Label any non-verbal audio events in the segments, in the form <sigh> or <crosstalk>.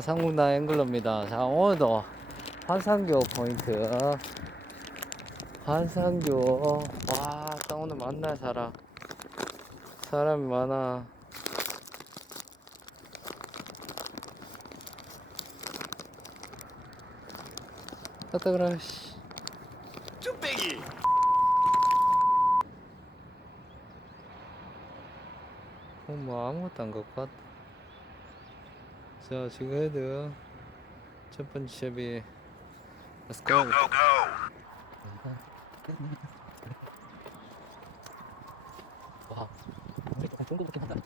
삼국나 앵글러입니다. 자, 오늘도 환상교 포인트. 환상교. 와, 딱 오늘 만날 사람. 사람이 많아. 갔다 그래, 씨. 쭈빼기 어, 뭐 아무것도 안 갖고 왔다. 자, 지금 헤드. 첫 번째 샵이. Let's go. 와, 물이 조금 좋은 것 같긴 하다.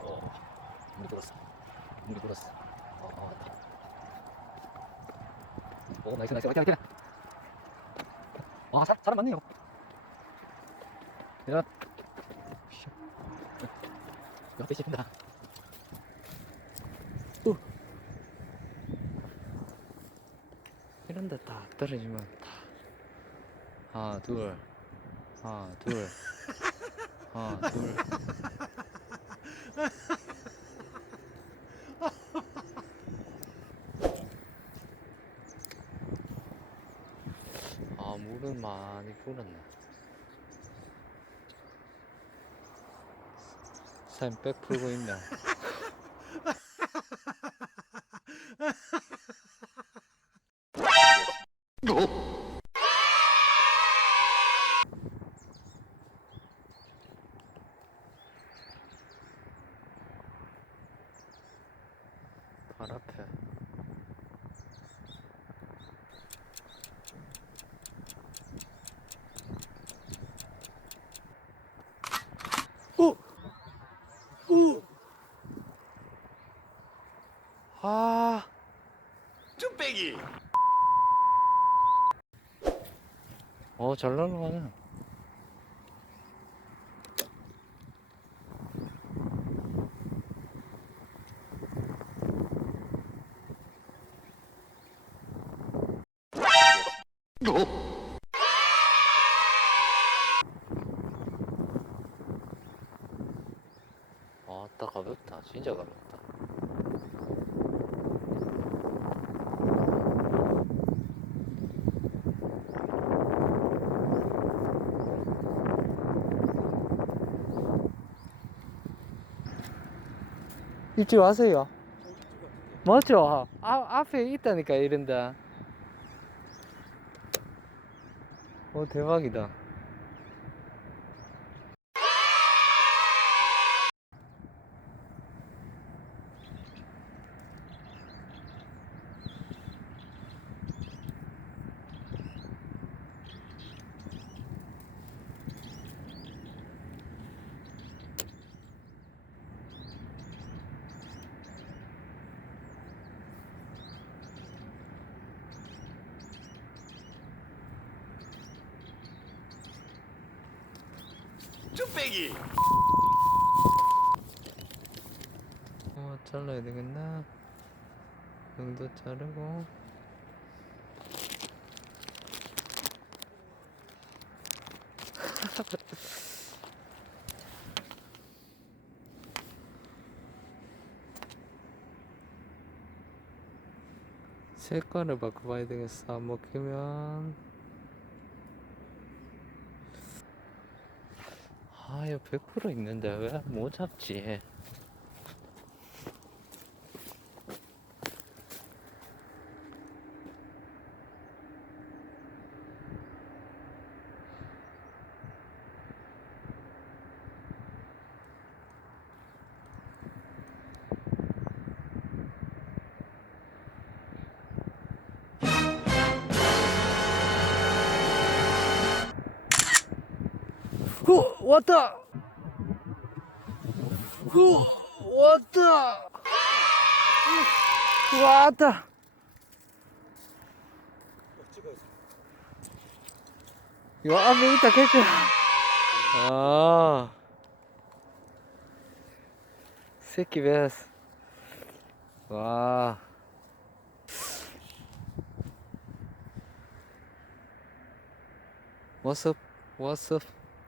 어, 물이 들었어. 물이 들었어. 어, 어, 나이스, 나이스, 화이팅, 화이팅. 와, 사, 사람 많네요. 야. 씨. 옆에 씹힌다. 우. 이런 데딱 떨어지면 다. 하나, 둘. 하나, 둘. 하나, 둘. 아, 물은 많이 불었네. 샘백 풀고 있네. 잘 날아가네. 아따 가볍다. 진짜 가볍다 일찍 와세요. 맞죠? 아, 앞에 있다니까 이런데 오 대박이다 쭈빼기. 어 잘라야 되겠나? 정도 자르고. <laughs> 색깔을 바꿔봐야 되겠어. 안 먹히면 아 이거 100% 있는데 왜 못 잡지 후 왔다 후 왔다 왔다 요 앞에 있다 캐치 아 새끼 베스 와 What's up? What's up?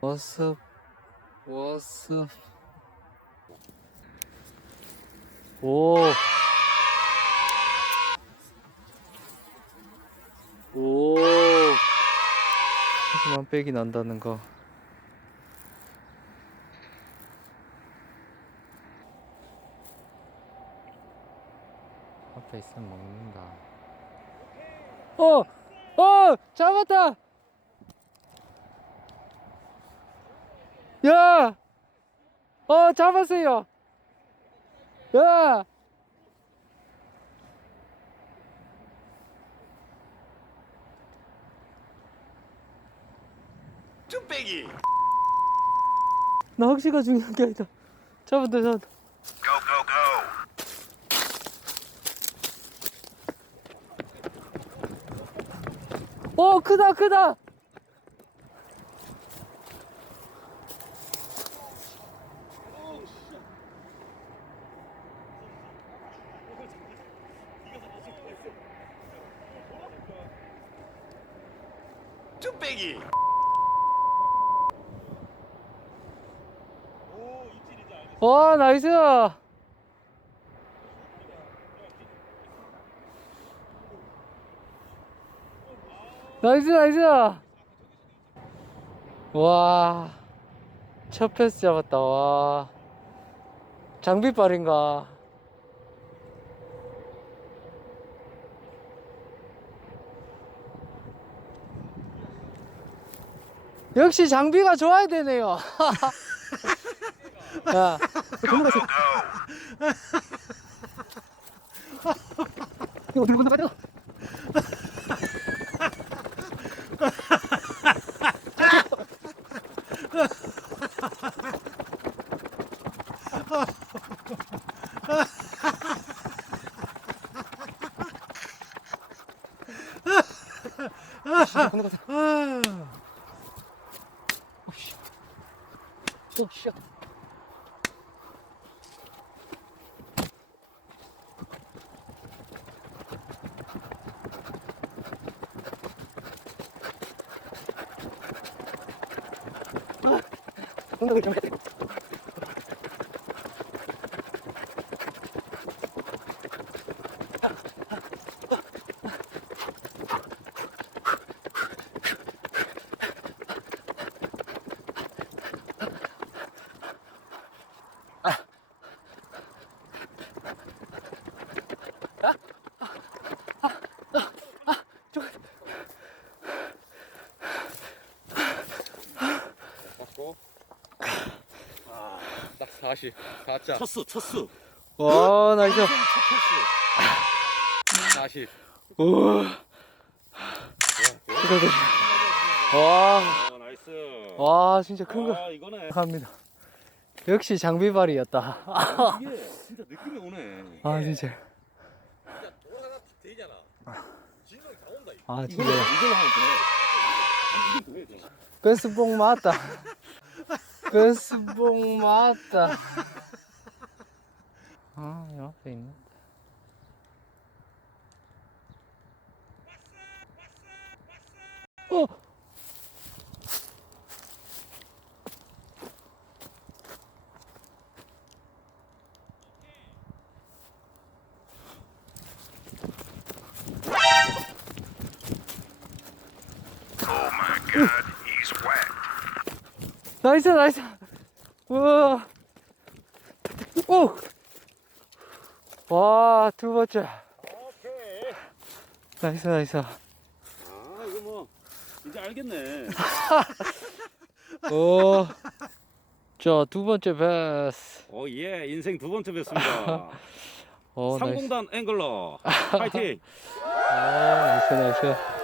What's up? 왔어. 오. 오. 하지만 백이 난다는 거. 앞에 있으면 먹는다. 어! 어! 잡았다! 야! 어, 잡았어요! 야! 쭈빼기 낚시가 중요한 게 아니다. 잡았다, 잡았다. Go go go 어, 크다, 크다! 쭈빼기 와, 나이스! 나이스, 나이스! 와, 첫 패스 잡았다, 와. 장비빨인가? 역시 장비가 좋아야 되네요. 야, <laughs> 건너가세요. 이거 어디로 건너가야 돼? 어, 씨. 공격을 좀 해야 돼. 맞고 딱 40, 4자 첫수 첫수 와, 나이스. 첫40 오, 축하드립니다. 와, 어, 나이스 와, 진짜 큰 거. 아 이거네 합니다. 역시 장비발이었다. 이게 진짜 느낌이 오네 아, 진짜. 진짜 돌 하나 탁 되잖아 진동이 다 온다 이거 아, 진짜. 이걸로 하면 되네 이게 더 해야 돼 베스봉 맞다. 베스봉 맞다. 아, 이 앞에 있네. 어! 나이스, 나이스. 우와. 오! 와, 두 번째. 오케이 나이스, 나이스. 아 이거 뭐 이제 알겠네 <laughs> 오. 자, 두 번째 베스. 오예 인생 두 번째 뵀습니다 오, <laughs> 나이스. 상공단 앵글러 파이팅 아, 나이스, 나이스.